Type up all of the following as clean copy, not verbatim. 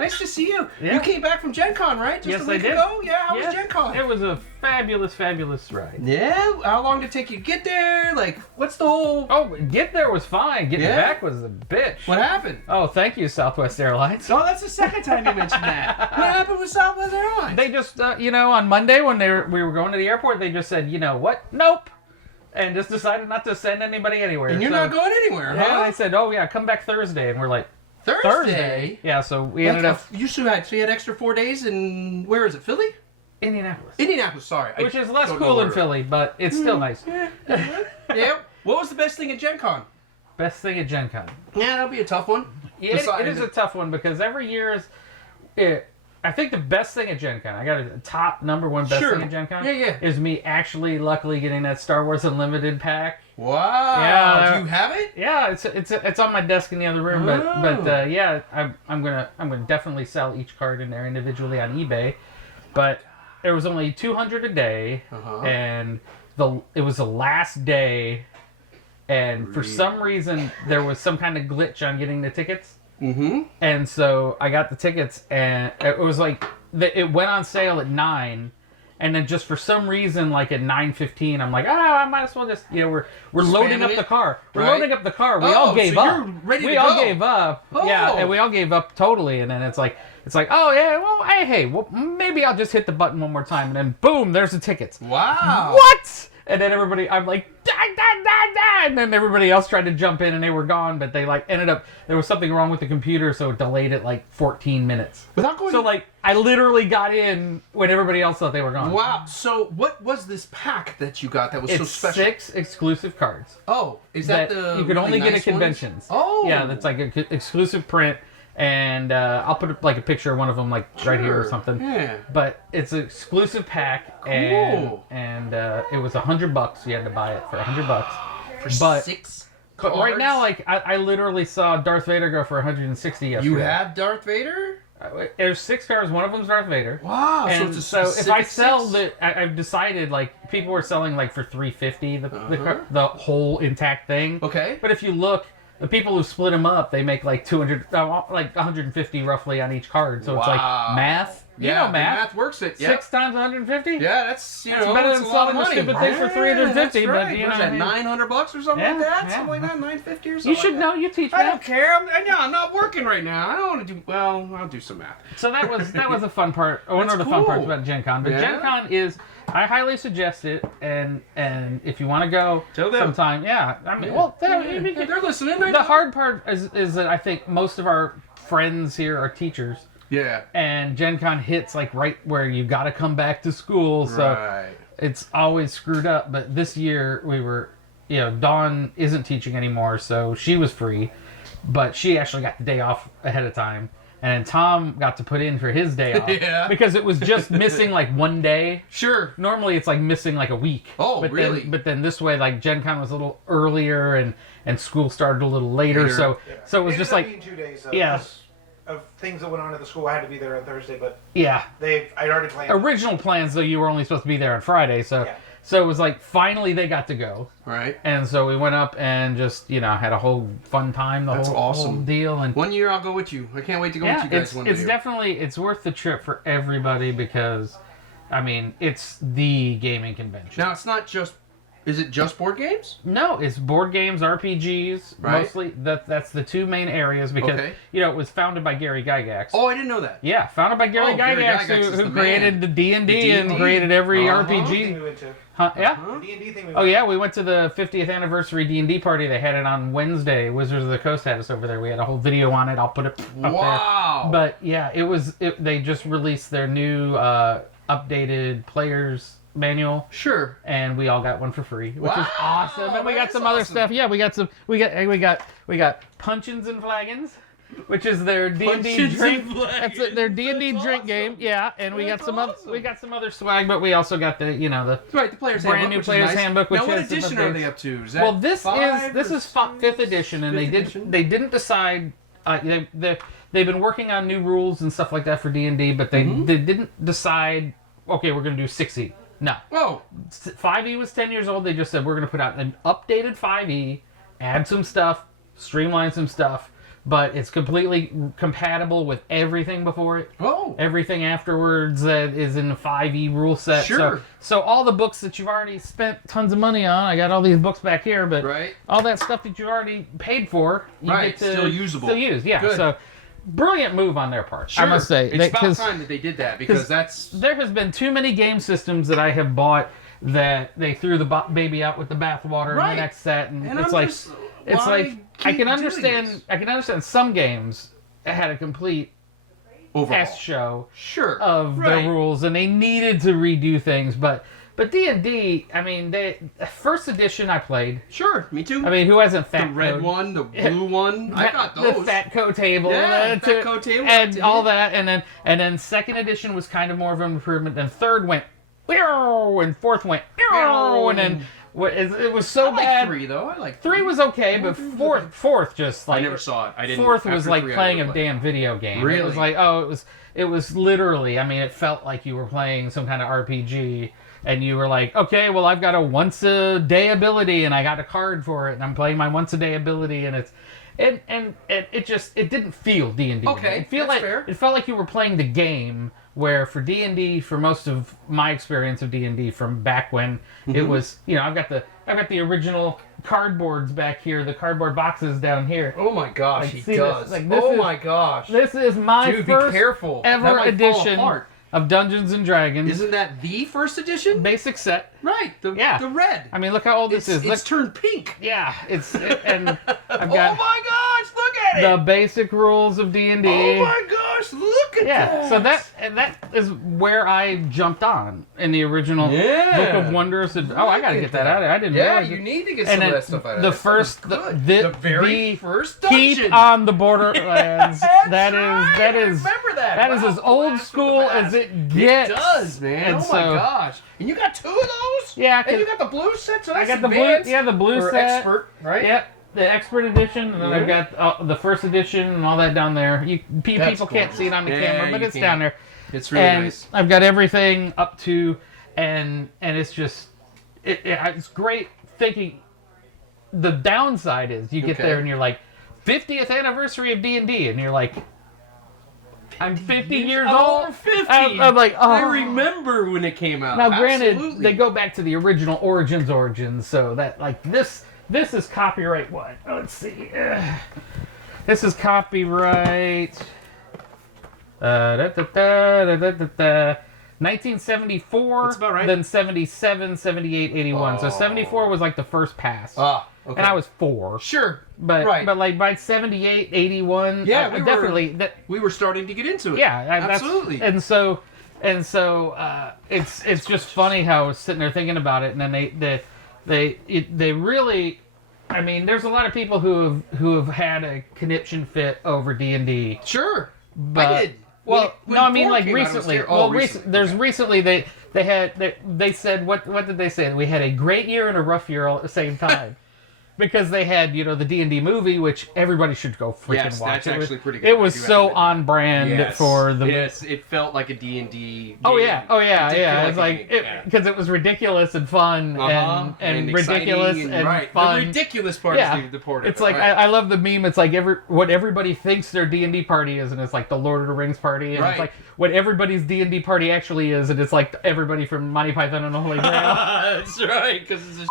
Nice to see you. Yeah. You came back from Gen Con, right? Yes, a week I did. ago? Yeah, how was Gen Con? It was a fabulous, fabulous ride. Yeah? How long did it take you to get there? Like, what's the whole... Oh, get there was fine. Getting back was a bitch. What happened? Oh, thank you, Southwest Airlines. Oh, that's the second time you mentioned that. What happened with Southwest Airlines? They just, on Monday when we were going to the airport, they just said, you know what? Nope. And just decided not to send anybody anywhere. And you're not going anywhere, huh? Yeah, they said, oh, yeah, come back Thursday. And we're like, Thursday? Yeah, so we ended up... You had extra 4 days in... Where is it? Philly? Indianapolis. Indianapolis, sorry. Which is less cool than Philly, but it's still nice. Yeah. What was the best thing at Gen Con? Best thing at Gen Con. Yeah, that'll be a tough one. Yeah, it is a tough one because every year I think the best thing at Gen Con, I got a top #1 best thing at Gen Con, is me actually luckily getting that Star Wars Unlimited pack. Wow. Yeah. Do you have it? Yeah, it's on my desk in the other room, but yeah, I'm gonna definitely sell each card in there individually on eBay, but there was only 200 a day, and it was the last day, and for some reason there was some kind of glitch on getting the tickets. Mm-hmm. And so I got the tickets, and it was like it went on sale at 9, and then just for some reason, like at 9:15, I'm like, I might as well just we're loading up the car. We're loading up the car. We all gave up. You're ready we to all go. gave up. Oh. Yeah, and we all gave up totally. And then it's like, oh yeah, well, hey, well, maybe I'll just hit the button one more time, and then boom, there's the tickets. Wow. What? And then I'm like, da, da, da, da, and then everybody else tried to jump in and they were gone, but they ended up, there was something wrong with the computer, so it delayed it 14 minutes. Without going... So I literally got in when everybody else thought they were gone. Wow. So what was this pack that you got that was so special? 6 exclusive cards. Oh, is that the you can only get nice at conventions. Ones? Oh. Yeah, that's like an exclusive print. And I'll put a picture of one of them right here or something. Yeah. But it's an exclusive pack, cool. and it was $100. You had to buy it for $100. For 6 cards? But right now, I literally saw Darth Vader go for 160 yesterday. You have Darth Vader? There's 6 cards. One of them's Darth Vader. Wow. And so if I sell I've decided people were selling for $350 the whole intact thing. Okay. But if you look. The people who split them up, they make 200, 150 roughly on each card. So it's math. You know math. Math works it. 6 times 150. Yeah, that's better than selling the stupid thing for 350. That's right. But What's that, $900 or something like that? Yeah. Something like that, $950 or something. You should know. You teach math. I don't care. I'm not working right now. I don't want to do. Well, I'll do some math. So that was a fun part. One of the fun parts about Gen Con. But Gen Con is. I highly suggest it, and if you want to go sometime, well, they're listening. The hard part is that I think most of our friends here are teachers. Yeah. And Gen Con hits right where you got to come back to school, so it's always screwed up. But this year we were, Dawn isn't teaching anymore, so she was free, but she actually got the day off ahead of time. And Tom got to put in for his day off because it was just missing 1 day. Sure. Normally it's missing a week. Oh, but really? Then this way, Gen Con was a little earlier and school started a little later. So it was just being 2 days. Of things that went on at the school, I had to be there on Thursday, but I'd already planned. Original plans though, you were only supposed to be there on Friday, so. Yeah. So it was finally they got to go. Right. And so we went up and just, had a whole fun time, the whole deal. And 1 year I'll go with you. I can't wait to go with you guys one day. It's definitely, it's worth the trip for everybody because, it's the gaming convention. Now, it's not just, is it just board games? No, it's board games, RPGs, mostly. That's the 2 main areas because, it was founded by Gary Gygax. Oh, I didn't know that. Yeah, founded by Gary Gygax, who created the D&D and created every RPG. Yeah. The D&D thing we went to the 50th anniversary D&D party. They had it on Wednesday. Wizards of the Coast had us over there. We had a whole video on it. I'll put it up there. But yeah, they just released their new updated players manual. Sure. And we all got one for free, which is awesome. And we got some other stuff. Yeah, we got punchins and flagons. Which is their D&D drink. That's their D&D drink game. Yeah, and we got some other swag, but we also got the the player's brand new player's handbook. Which now, what edition are they up to? Is that well, this is 5th edition, and they didn't decide. They've been working on new rules and stuff like that for D&D, but they didn't decide. Okay, we're going to do 6e. No. Oh. 5e was 10 years old. They just said we're going to put out an updated 5e, add some stuff, streamline some stuff. but it's completely compatible with everything before it. Oh. Everything afterwards that is in the 5e rule set. Sure. So all the books that you've already spent tons of money on, I got all these books back here, but all that stuff that you already paid for, you get to still usable. Still use, yeah. Good. So brilliant move on their part, Sure. I must say. It's about time that they did that, because there has been too many game systems that I have bought that they threw the baby out with the bathwater in the next set, and it's like I can understand some games had a complete S show of the rules, and they needed to redo things, but D&D, I mean, first edition I played. Sure, me too. I mean, who hasn't the red one, the blue one? I got those. The Fatco table, Fatco table, and all that, and then second edition was kind of more of an improvement. Then third went, and fourth went, and then it was so bad. 3 though. I like 3 was okay, but fourth just like I never saw it. I didn't. Fourth was like playing a damn video game. Really? It was like it was literally. I mean, it felt like you were playing some kind of RPG. And you were like, okay, well, I've got a once-a-day ability, and I got a card for it, and I'm playing my once-a-day ability, and it didn't feel D&D. Okay, fair. It felt like you were playing the game, where for D&D, for most of my experience of D&D from back when it was, I've got the original cardboards back here, the cardboard boxes down here. Oh my gosh, he does. This my gosh. This is my first be careful. ever edition of Dungeons and Dragons. Isn't that the first edition? Basic set. Right. The red. I mean, look how old this is. It's turned pink. Yeah. And I've got oh my gosh, look at it. The basic rules of D&D. Oh my gosh, look at that. So that is where I jumped on in the original Book of Wonders. I got to get that out of there. I didn't realize you it. need to get some of that stuff out of there. The very first dungeon. Keep on the Borderlands. that is remember that. That is as old school as it gets. It does, man. And my gosh. And you got 2 of those? Yeah. And you got the blue set, so that's I got advanced. the blue set. Expert, right? Yep. The expert edition, and then I've got the first edition and all that down there. People can't see it on the camera, but it's down there. It's really nice. I've got everything up to, and it's just, it's great thinking. The downside is you get there and you're like, 50th anniversary of D&D, and you're like, I'm 50 years old. 50. I'm like, oh. I remember when it came out. Now, granted, they go back to the original origins, so that like this is copyright what? Let's see. This is copyright 1974. That's about right. Then 77, 78, 81. So 74 was like the first pass. Okay. And I was 4. Sure. But like by 78, 81, we were starting to get into it. Yeah, absolutely. And so it's just funny how I was sitting there thinking about it, and then they really, I mean, there's a lot of people who have had a conniption fit over D&D. Sure. But, I did. Well, when I mean, like recently. Recently they said, what did they say? We had a great year and a rough year all at the same time. Because they had, the D&D movie, which everybody should go freaking watch. That's actually pretty good. It was so on brand for the... Yes, it felt like a D&D game. Oh, yeah. It's like, because it was ridiculous and fun and ridiculous and fun. The ridiculous part is the part of it's like, I love the meme. It's like what everybody thinks their D&D party is, and it's like the Lord of the Rings party. And it's like what everybody's D&D party actually is, and it's like everybody from Monty Python and the Holy Grail. That's right, because it's a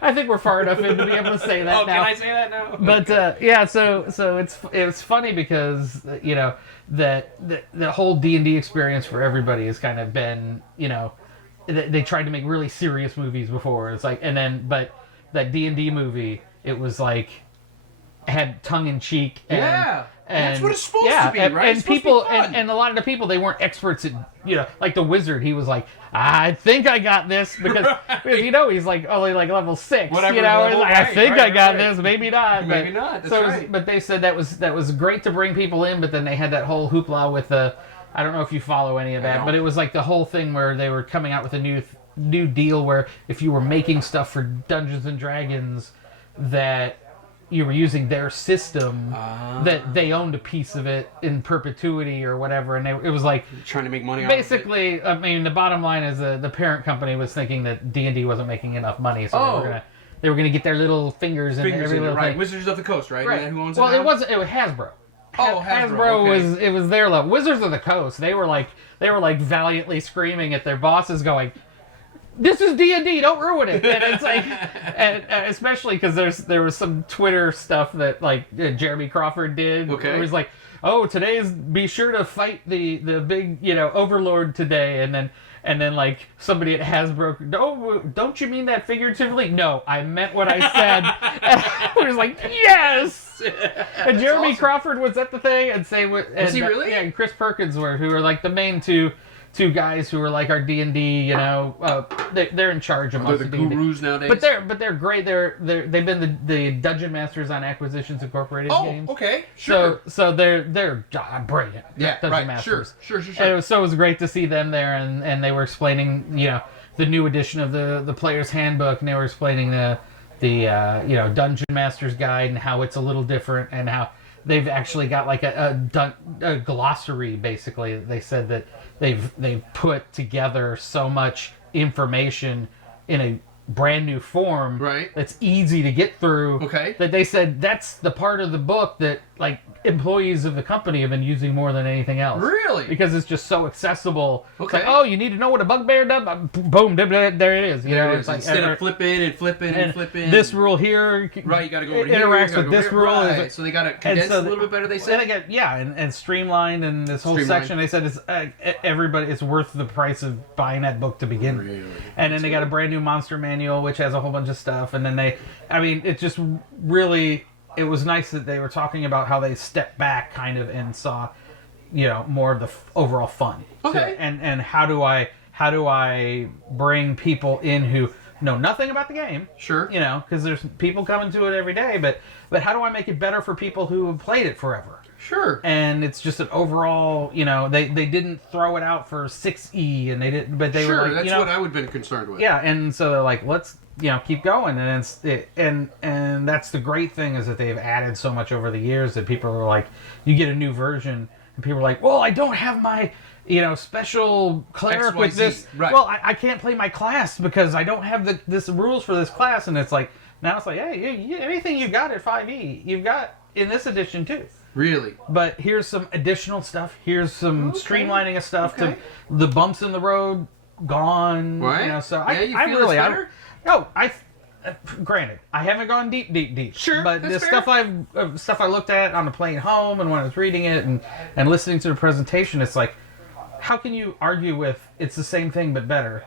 I think we're far enough in to be able to say that now. Can I say that now? But so it's funny because that the whole D&D experience for everybody has kind of been they tried to make really serious movies before. It's like but that D&D movie, it was like had tongue in cheek and that's what it's supposed to be, right? And people and a lot of the people, they weren't experts at like the wizard. He was like, I think I got this because he's like only like level 6. Whatever level, I think I got this, maybe not. Maybe not. That's right. But they said that was great to bring people in, but then they had that whole hoopla with the. I don't know if you follow any of that, but it was like the whole thing where they were coming out with a new deal where if you were making stuff for Dungeons and Dragons, that you were using their system, that they owned a piece of it in perpetuity or whatever, and it was like trying to make money. Basically, I mean, the bottom line is the parent company was thinking that D&D wasn't making enough money, so they were going to get their little fingers in every little right. thing. Wizards of the Coast, right? Right. Isn't that who owns it well, now? it was Hasbro. Oh, Hasbro was their level. Wizards of the Coast. They were like valiantly screaming at their bosses, going, "This is D&D. Don't ruin it." And it's like, and especially because there was some Twitter stuff that like Jeremy Crawford did. Okay. It was like, "Oh, be sure to fight the big Overlord today," and then like somebody at Hasbro, don't you mean that figuratively? No, I meant what I said. And I was like, yes. And Jeremy Crawford was at the thing, and was he really? Yeah, and Chris Perkins who were like the main two guys who were like our D&D, they're in charge of most the of D&D. gurus nowadays. But they're great. They've been the Dungeon Masters on Acquisitions Incorporated games. Oh, okay, sure. So they're brilliant. Yeah, Dungeon right. Masters. Sure. And it was great to see them there, and they were explaining the new edition of the Player's Handbook, and they were explaining the Dungeon Masters Guide and how it's a little different, and how they've actually got like a glossary. Basically, they said that they've put together so much information in a brand new form, right, that's easy to get through. Okay. That they said that's the part of the book that like employees of the company have been using more than anything else. Really? Because it's just so accessible. Okay. It's like, oh, you need to know what a bugbear does? Boom, there it is. There it is. It's like, instead of flipping. This rule here, right? You got to go over here. Interacts with this rule. Right. So they got to condense a little bit better. They said. And streamlined, and this whole section. They said it's everybody. It's worth the price of buying that book to begin. Really? And then they got a brand new monster manual, which has a whole bunch of stuff. And then it just really. It was nice that they were talking about how they stepped back kind of and saw, more of the overall fun. Okay. And how do I bring people in who know nothing about the game? Sure. Because there's people coming to it every day, but how do I make it better for people who have played it forever? Sure. And it's just an overall, they didn't throw it out for 6E, and they didn't, but they were like, that's what I would have been concerned with. Yeah, and so they're like, let's keep going, and and that's the great thing is that they've added so much over the years that people are like, you get a new version, and people are like, well, I don't have my special cleric with this. Right. Well, I can't play my class because I don't have this rules for this class, and it's like now it's like, hey, anything you got at 5e, you've got in this edition too. Really? But here's some additional stuff. Here's some streamlining of stuff to the bumps in the road gone. Right. So you I feel really, it's better? Granted, I haven't gone deep. Sure, but the stuff I looked at on the plane home and when I was reading it and listening to the presentation, it's like, how can you argue with it's the same thing but better?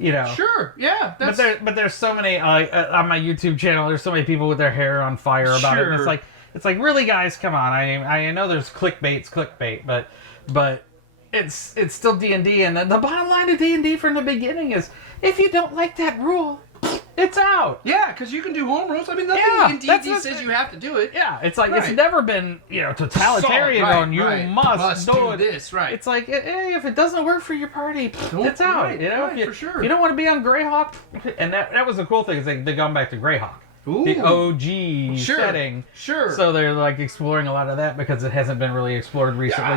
Sure, yeah. But there's so many on my YouTube channel. There's so many people with their hair on fire about it. And it's like really, guys, come on. I know there's clickbait, but it's still D&D, and the bottom line of D&D from the beginning is if you don't like that rule, it's out. Yeah, because you can do home rules. I mean, nothing in D&D says you have to do it. Yeah, it's like it's never been totalitarian going. You must do this. Right. It's like if it doesn't work for your party, it's out. Right, for sure. If you don't want to be on Greyhawk, and that was the cool thing is they gone back to Greyhawk. Ooh. The OG setting. Sure. So they're like exploring a lot of that because it hasn't been really explored recently.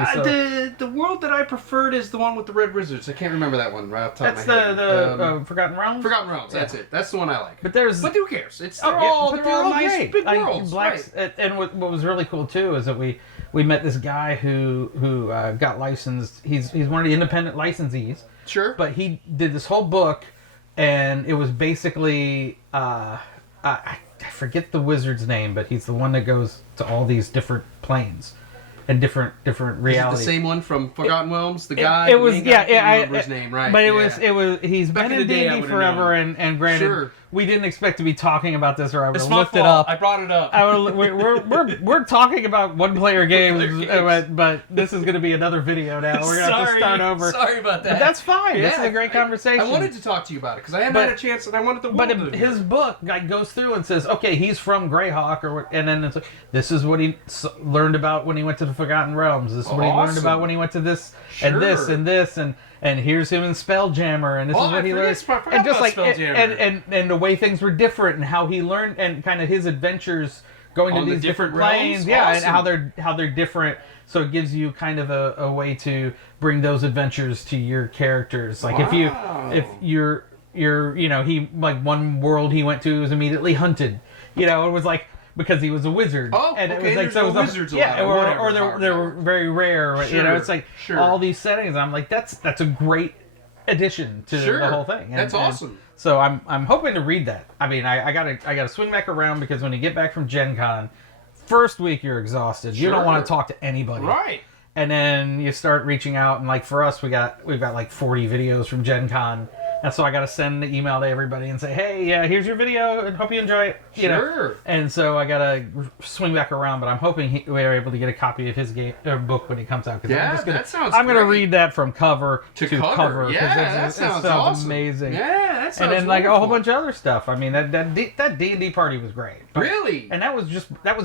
The world that I preferred is the one with the red wizards. I can't remember that one right off the top of my head. That's the Forgotten Realms? Forgotten Realms, that's it. That's the one I like. But who cares? They're all nice great. big worlds. And what was really cool too is that we met this guy who got licensed. He's one of the independent licensees. Sure. But he did this whole book, and it was basically I forget the wizard's name, but he's the one that goes to all these different planes and different realities. Is it the same one from Forgotten Realms? The guy. It was I remember his name, right? But it was. He's been in D&D forever, and granted, we didn't expect to be talking about this, or I would have looked it up. I brought it up. We're talking about one-player games, but this is going to be another video now. We're going to have to start over. Sorry about that. But that's fine. This is a great conversation. I wanted to talk to you about it because I haven't had a chance, and I wanted to. But his book goes through and says, okay, he's from Greyhawk, and then it's like, this is what he learned about when he went to the Forgotten Realms. This is what he learned about when he went to this and this and this and here's him in Spelljammer, and this is what he learned. And just like and the way things were different, and how he learned, and kind of his adventures going to these different planes, and how they're different. So it gives you kind of a way to bring those adventures to your characters. Like if he like one world he went to was immediately hunted. It was like because he was a wizard. Oh, and okay. It was like Wizards yeah, or they whatever. were very rare. Sure, It's like all these settings. I'm like that's a great addition to the whole thing. That's awesome. So I'm hoping to read that. I mean, I gotta swing back around because when you get back from Gen Con, first week you're exhausted. You don't want to talk to anybody. Right. And then you start reaching out, and like for us, we've got like 40 videos from Gen Con, and so I got to send the email to everybody and say, hey, here's your video, and hope you enjoy it. Sure. And so I got to swing back around, but I'm hoping we are able to get a copy of his book when it comes out. That sounds I'm going to great. read that from cover to cover. Yeah, that sounds awesome. Amazing. Yeah, that sounds And then like wonderful. a whole bunch of other stuff. I mean, that D&D party was great. Really? And that was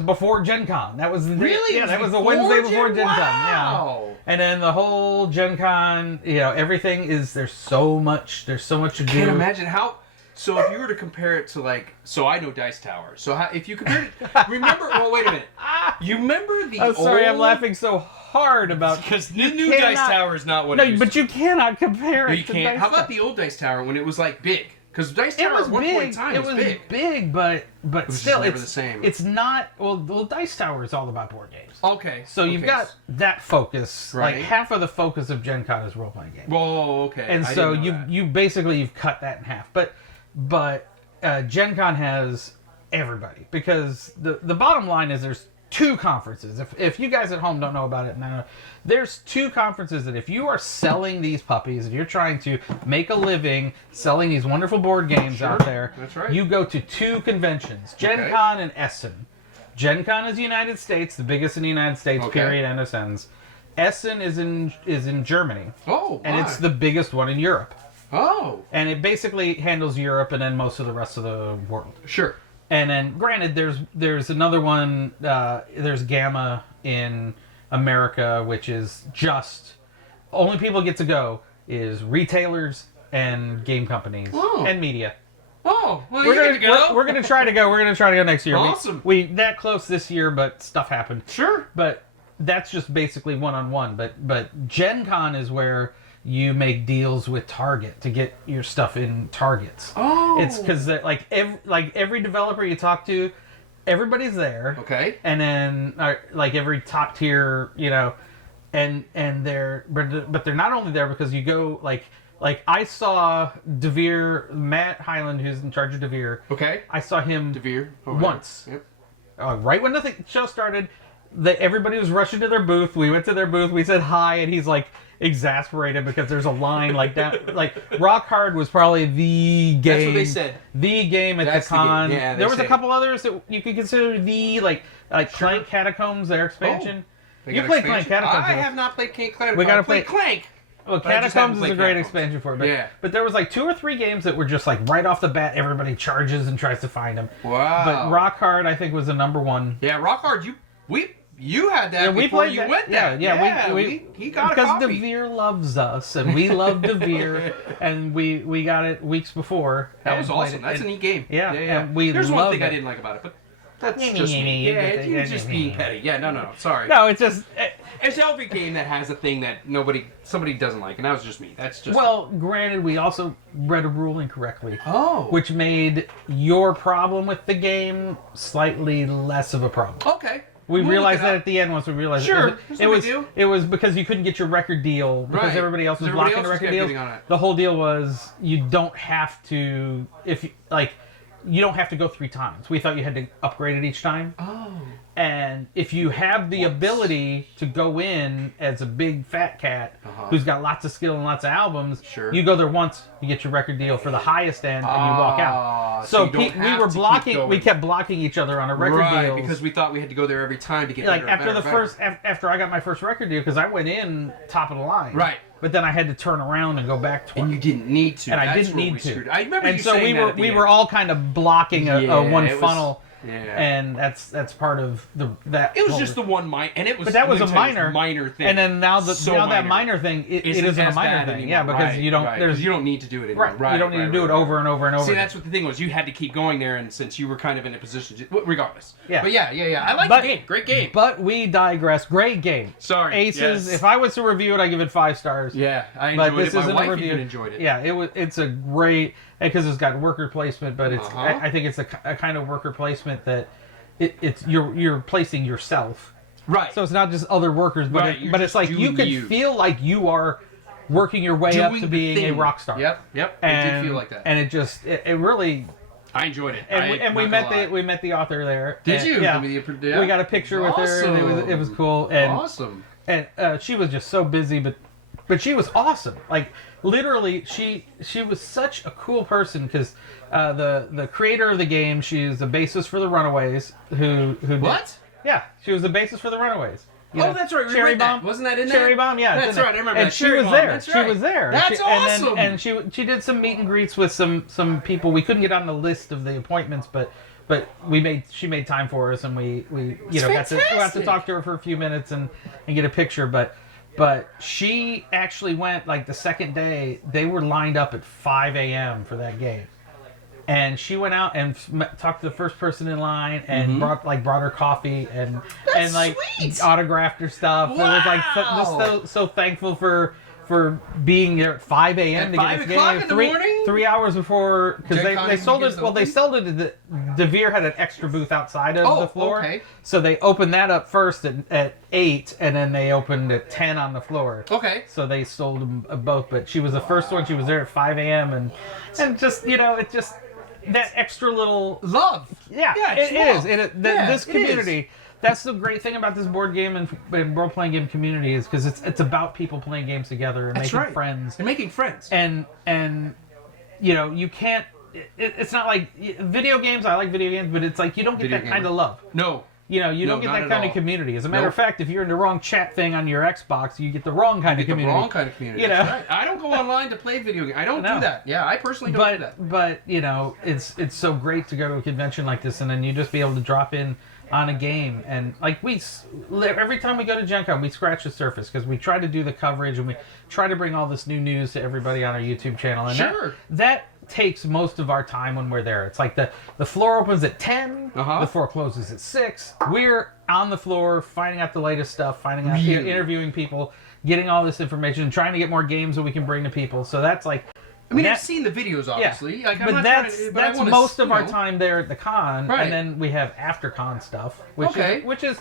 before Gen Con. That was really? Yeah, that was the Wednesday before Gen Con. Wow. Yeah. And then the whole Gen Con, everything is there's so much to do. I can't imagine how. So if you were to compare it to I know Dice Tower. So if you compare it, remember? Well, wait a minute. You remember the? I'm sorry, I'm laughing so hard about because the new Dice Tower is not what. No, it used but to you cannot compare it. You can't. How about the old Dice Tower when it was like big? Because Dice Tower at one point in time was big. It was big, but still, never the same. It's not. Well, Dice Tower is all about board games. Okay. So you've got that focus. Right. Like half of the focus of Gen Con is role playing games. Whoa. Okay. And so you've cut that in half. But Gen Con has everybody because the bottom line is there's 2 conferences. If you guys at home don't know about it, there's 2 conferences that if you are selling these puppies, if you're trying to make a living selling these wonderful board games out there, that's right. You go to 2 conventions, Gen Con and Essen. Gen Con is the United States, the biggest in the United States, period, end of sentence. Essen is in Germany. Oh, and it's the biggest one in Europe. Oh. And it basically handles Europe and then most of the rest of the world. Sure. And then, granted, there's another one. There's Gamma in America, which is just only people get to go is retailers and game companies and media. Oh, well, we're gonna try to go. We're gonna try to go next year. Awesome. We that close this year, but stuff happened. Sure. But that's just basically one-on-one. But Gen Con is where you make deals with Target to get your stuff in Targets. Oh. It's because every developer you talk to, everybody's there. Okay. And then like every top tier, and but they're not only there because you go like I saw DeVere, Matt Hyland, who's in charge of DeVere. Okay. I saw him DeVere once. Yep. Right when the show started, everybody was rushing to their booth. We went to their booth. We said hi, and he's like exasperated because there's a line like that. Like Rock Hard was probably the game. That's what they said. The game at the con. Yeah, there was a couple others that you could consider like Clank Catacombs, their expansion. You played Clank Catacombs. I have not played Clank Catacombs. We gotta play Clank. Well, Catacombs is a great expansion for it. But there was like 2 or 3 games that were just like right off the bat, everybody charges and tries to find them. Wow. But Rock Hard, I think, was the number one. Yeah, Rock Hard. You had that before you went there. Yeah, he got a copy. Because DeVere loves us, and we love DeVere, and we got it weeks before. That was awesome. That's a neat game. Yeah. And there's one thing I didn't like about it, but that's just me. Yeah, it's just being petty. Yeah, no, sorry. No, it's just... It's every game that has a thing that somebody doesn't like, and that was just me. That's just... Well, granted, we also read a rule incorrectly. Oh. Which made your problem with the game slightly less of a problem. Okay. We realized that at the end once we realized it was because you couldn't get your record deal because everybody else was blocking the record deals. The whole deal was you don't have to you don't have to go 3 times. We thought you had to upgrade it each time. Oh. And if you have the ability to go in as a big fat cat who's got lots of skill and lots of albums, you go there once, you get your record deal for the highest end, and you walk out. So we kept blocking each other on a record deal. Right, because we thought we had to go there every time to get after I got my first record deal, because I went in top of the line. Right. But then I had to turn around and go back 20. And you didn't need to. And I didn't need to. I remember you saying that. And so we were all kind of blocking a one funnel. and that's part of that. It was just the one minor, and it was. But that was a minor thing. And then now that minor thing, it isn't a minor thing. Yeah, because you don't need to do it anymore. Right. You don't need to do it over and over and over. See, that's what the thing was. You had to keep going there, and since you were kind of in a position, regardless. Yeah. But yeah. I like the game. Great game. But we digress. Great game. Sorry. Aces. Yes. If I was to review it, I give it 5 stars. Yeah, I enjoyed it. My wife even enjoyed it. Yeah, it's a great, because it's got worker placement, but it's I think it's a kind of worker placement that it's you're placing yourself. Right. So it's not just other workers, but it's like you could feel like you are working your way up to being a rock star. Yep. It did feel like that. And it really. I enjoyed it. And we met the author there. Did you? Yeah. We got a picture with her, and it was cool. And, awesome. And she was just so busy, but she was awesome. Like literally, she was such a cool person because the creator of the game, she's the bassist for the Runaways. Who what? Yeah, she was the bassist for the Runaways. That's right. Cherry Bomb. Wasn't that in there? Cherry Bomb, yeah. That's right. I remember and that. she was there. She was there. That's awesome. And she did some meet and greets with some people. We couldn't get on the list of the appointments, but she made time for us, and we got to talk to her for a few minutes and get a picture. But she actually went, like, the second day. They were lined up at 5 a.m. for that game. And she went out and talked to the first person in line and brought her coffee and sweet. Autographed her stuff. Wow. It was like so thankful for being there at 5 a.m. to get this game. in the morning? 3 hours before, because they sold it. Well, they sold it. DeVere had an extra booth outside of the floor, so they opened that up first at 8, and then they opened at 10 on the floor. Okay. So they sold them both, but she was the first one. She was there at 5 a.m. and just it just. That extra little love. Yeah, it is. This community. That's the great thing about this board game and role-playing game community is because it's about people playing games together and making friends. And making friends. And you can't. It's not like video games. I like video games, but it's like you don't get that kind of love. No. You don't get that kind of community. As a matter of fact, if you're in the wrong chat thing on your Xbox, you get the wrong kind of community. The wrong kind of community. That's right. I don't go online to play video games. I don't do that. Yeah, I personally don't do that. But it's so great to go to a convention like this, and then you just be able to drop in on a game, and like every time we go to Gen Con, we scratch the surface because we try to do the coverage and we try to bring all this new news to everybody on our YouTube channel. And that takes most of our time when we're there. It's like the floor opens at 10, the floor closes at 6. We're on the floor finding out the latest stuff, finding out, interviewing people, getting all this information, and trying to get more games that we can bring to people. So that's like. I mean, I've seen the videos, obviously. Yeah. But that's most of our time there at the con, and then we have after con stuff, which is,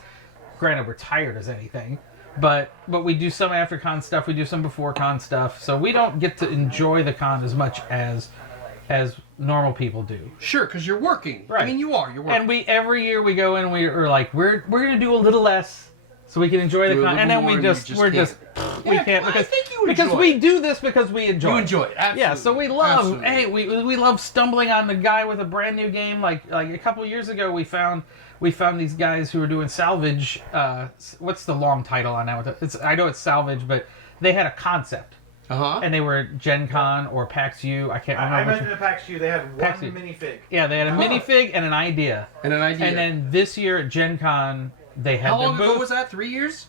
granted, we're tired as anything, but we do some after con stuff, we do some before con stuff, so we don't get to enjoy the con as much as normal people do. Sure, because you're working. Right. I mean, you're working. And every year we go in, we're like, we're gonna do a little less so we can enjoy the con, and then we can't because we do this because we enjoy it. You enjoy it, absolutely. Yeah, so we love we love stumbling on the guy with a brand new game. Like a couple of years ago, we found these guys who were doing salvage. What's the long title on that? I know it's salvage, but they had a concept. And they were Gen Con or PAX U. I can't remember. I mentioned at PAX U, they had one minifig. Yeah, they had a minifig and an idea. And then this year at Gen Con, they had How long booth. ago was that? 3 years?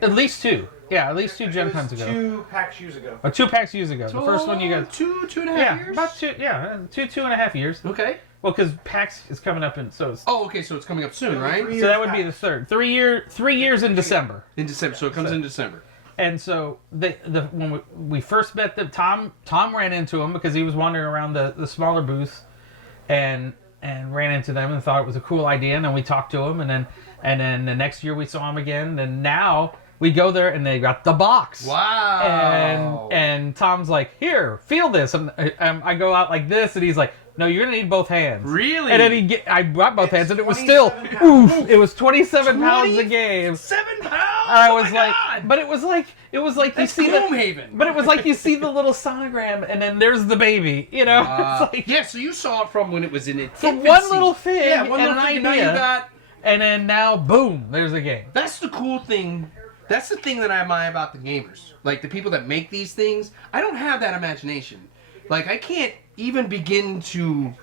At least 2. Yeah, at least 2 Gen Cons ago. 2 PAX U's ago. 2 PAX U's ago. The first one you got... 2.5 years? About 2.5 years. Okay. Well, because PAX is coming up in... So it's coming up soon, right? So that would be the third. 3 years in December. In December, so it comes in December. And so when we first met them, Tom ran into him because he was wandering around the smaller booths, and ran into them and thought it was a cool idea. And then we talked to him, and then the next year we saw him again. And now we go there and they got the box. Wow! And Tom's like, "Here, feel this." And I go out like this, and he's like, "No, you're gonna need both hands." Really? And then I brought both hands, and it was still, oof! It was 27 pounds a game. 7 pounds. I was God. But it was like That's you see Gloomhaven. But it was like you see the little sonogram, and then there's the baby. It's like, yeah. So you saw it from when it was in its so infancy. one little thing, yeah, one and little an thing. idea, Now you got, and then now boom, there's a game. That's the cool thing. That's the thing that I admire about the gamers, like the people that make these things. I don't have that imagination. Like I can't even begin to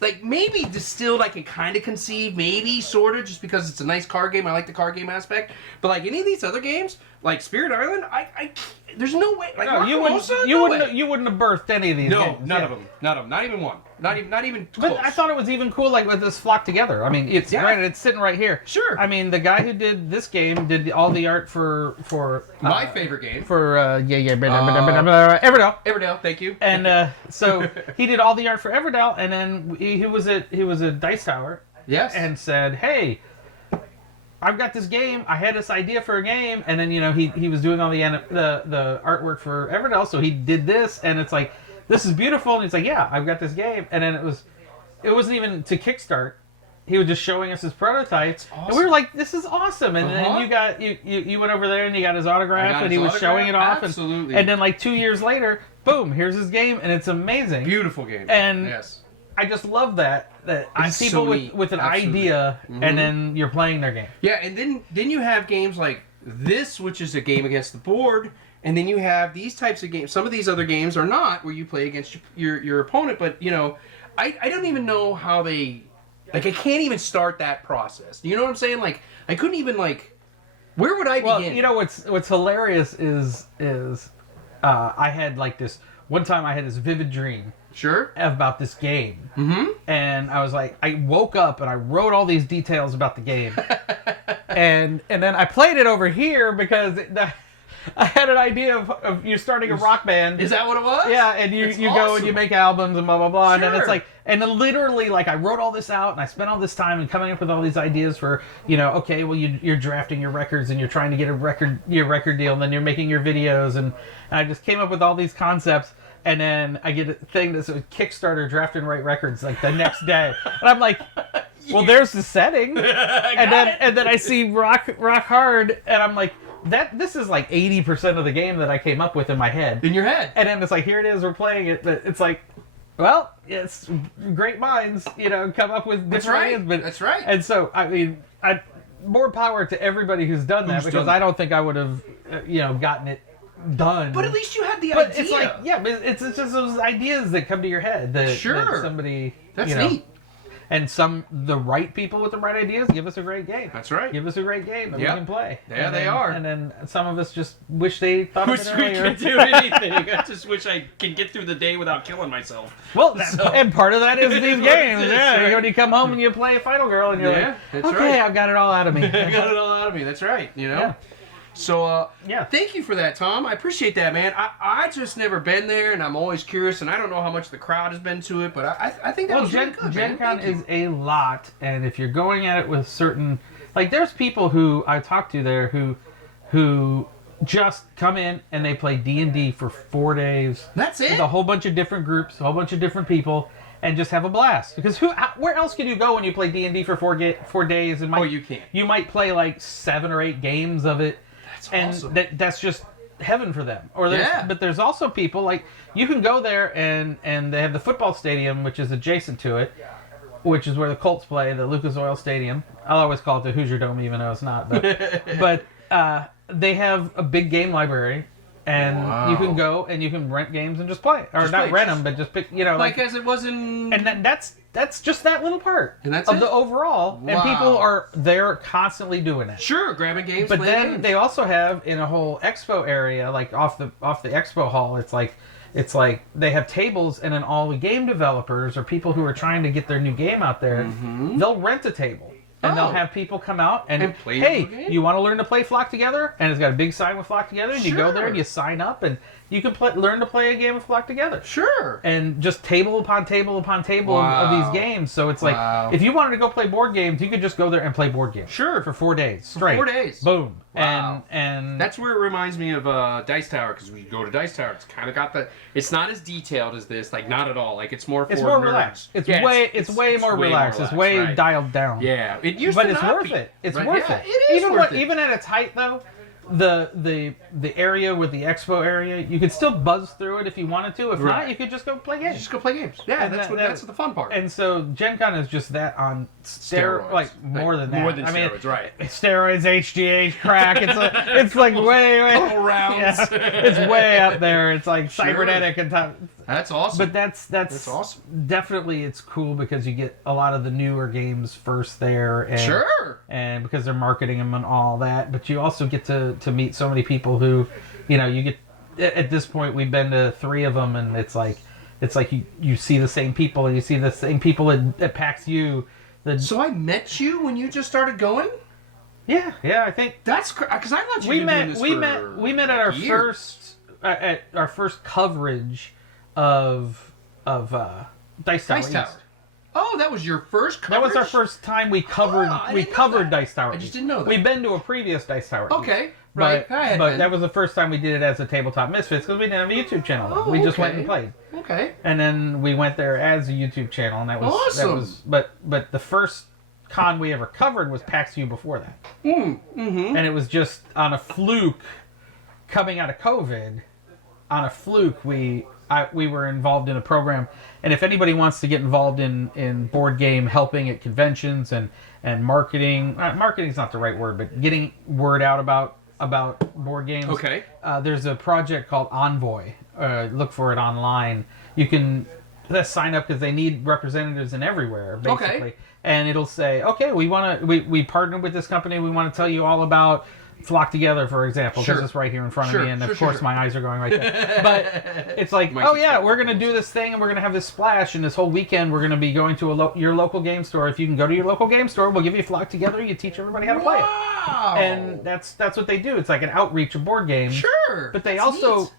like maybe Distilled I can kind of conceive, maybe sort of, just because it's a nice card game. I like the card game aspect. But like any of these other games, like Spirit Island, I there's no way. Like no, you wouldn't have birthed any of these. No, games. none of them. Not even one. Not even close. But I thought it was even cool, like with this Flock Together. I mean, it's granted it's sitting right here. Sure. I mean, the guy who did this game did all the art for my favorite game for Everdell. Everdell. Thank you. And so he did all the art for Everdell, and then he was at Dice Tower. Yes. And said, "Hey, I've got this game. I had this idea for a game," and then he was doing all the artwork for Everdell, so he did this, and it's like, this is beautiful, and he's like, yeah, I've got this game, and then it wasn't even to kickstart. He was just showing us his prototypes, awesome. And we were like, this is awesome. And then you went over there and you got his autograph, and he was showing it off, absolutely. And then like 2 years later, boom, here's his game, and it's amazing, beautiful game, and yes. I just love that it's people so with an absolutely. idea, and then you're playing their game. Yeah, and then you have games like this, which is a game against the board, and then you have these types of games. Some of these other games are not, where you play against your opponent, but I don't even know how they, like, I can't even start that process. You know what I'm saying? Like, I couldn't even, like, where would I begin? Well, what's hilarious is I had like this one time I had this vivid dream. Sure. About this game. Mm-hmm. And I was like, I woke up and I wrote all these details about the game. and then I played it over here because I had an idea of you starting a rock band. Is that what it was? Yeah, and you awesome. Go and you make albums and blah, blah, blah. Sure. And then it's like, and then literally, like, I wrote all this out and I spent all this time and coming up with all these ideas for, okay, well, you're drafting your records and you're trying to get your record deal, and then you're making your videos. And I just came up with all these concepts. And then I get a thing that says Kickstarter draft and write records like the next day. And I'm like, well, there's the setting. and then I see rock hard, and I'm like, this is like 80% of the game that I came up with in my head. In your head. And then it's like, here it is, we're playing it. But it's like, well, it's great minds, come up with different ideas. But, that's right. And so, I mean, more power to everybody who's done that, because I don't think I would have, gotten it done. But at least you had the idea. But it's like, yeah, but it's just those ideas that come to your head that somebody, that's neat. And the right people with the right ideas give us a great game. That's right. Give us a great game that we can play. Yeah, they are. And then some of us just wish they thought of it earlier. We could do anything. I just wish I could get through the day without killing myself. Well, and part of that is these games. Yeah, right? When you come home and you play Final Girl, and you're like, okay, I've got it all out of me. I got it all out of me. That's right. Yeah. So, thank you for that, Tom. I appreciate that, man. I just never been there, and I'm always curious, and I don't know how much the crowd has been to it, but I think that was really good, Gen Con is a lot, and if you're going at it with certain... Like, there's people who I talk to there who just come in and they play D&D for 4 days. That's it? With a whole bunch of different groups, a whole bunch of different people, and just have a blast. Because where else can you go when you play D&D for 4 days? You can't. You might play like 7 or 8 games of it. And awesome. That's just heaven for them. But there's also people, like, you can go there and they have the football stadium, which is adjacent to it, which is where the Colts play, the Lucas Oil Stadium. I'll always call it the Hoosier Dome, even though it's not. But they have a big game library, and you can go and you can rent games and just play. Or not rent them, but just pick, like as it was in... And that's just that little part and that's of the overall. Wow. And people are there constantly doing it. Sure, grabbing games, but then games. They also have in a whole expo area, like off the expo hall, it's like they have tables, and then all the game developers or people who are trying to get their new game out there, they'll rent a table. And they'll have people come out and play hey, you want to learn to play Flock Together? And it's got a big sign with Flock Together. And you go there and you sign up and you can learn to play a game of Flock Together. Sure. And just table upon table upon table of these games. So it's like, if you wanted to go play board games, you could just go there and play board games. Sure. For 4 days straight. 4 days. Boom. Wow. And that's where it reminds me of Dice Tower, because we go to Dice Tower, it's kind of got it's not as detailed as this, like not at all. Like it's more nerds. Relaxed. It's way more relaxed. It's way right. dialed down. Yeah. It used but to it's not worth be. it. It's right? worth Yeah, it. It is worth it. Even at its height though, the area with the expo area, you could still buzz through it if you wanted to. If not, you could just go play games. Just go play games. Yeah, that's the fun part. And so Gen Con is just that on steroids. Like more than that. More than steroids, right? Steroids, HGH, crack. It's like way couple rounds. Yeah, it's way up there. It's like cybernetic and time. That's awesome. But that's awesome. Definitely, it's cool because you get a lot of the newer games first there. And, and because they're marketing them and all that. But you also get to meet so many people who, you get, at this point, we've been to 3 of them, and it's like you see the same people, and you see the same people at PAX U. So I met you when you just started going? Yeah, I think that's because I thought you we met at our first coverage of Dice Tower. Oh, that was your first coverage? That was our first time we covered Dice Tower. I just didn't know that. We've been to a previous Dice Tower. Okay, right. But that was the first time we did it as a Tabletop Misfits because we didn't have a YouTube channel. We just went and played. Okay. And then we went there as a YouTube channel, and that was awesome. But the first con we ever covered was PAX U before that. Mm-hmm. And it was just on a fluke, coming out of COVID, on a fluke we were involved in a program. And if anybody wants to get involved in board game helping at conventions and marketing, marketing's not the right word, but getting word out about board games. Okay. There's a project called Envoy. Look for it online. You can sign up because they need representatives in everywhere, basically. Okay. And it'll say, okay, we partnered with this company. We want to tell you all about Flock Together, for example, because it's right here in front of me, and of course my eyes are going right there. But it's like, we're going to do this thing, and we're going to have this splash, and this whole weekend we're going to be going to your local game store. If you can go to your local game store, we'll give you Flock Together. You teach everybody how to play it, and that's what they do. It's like an outreach of board games. Sure, but they also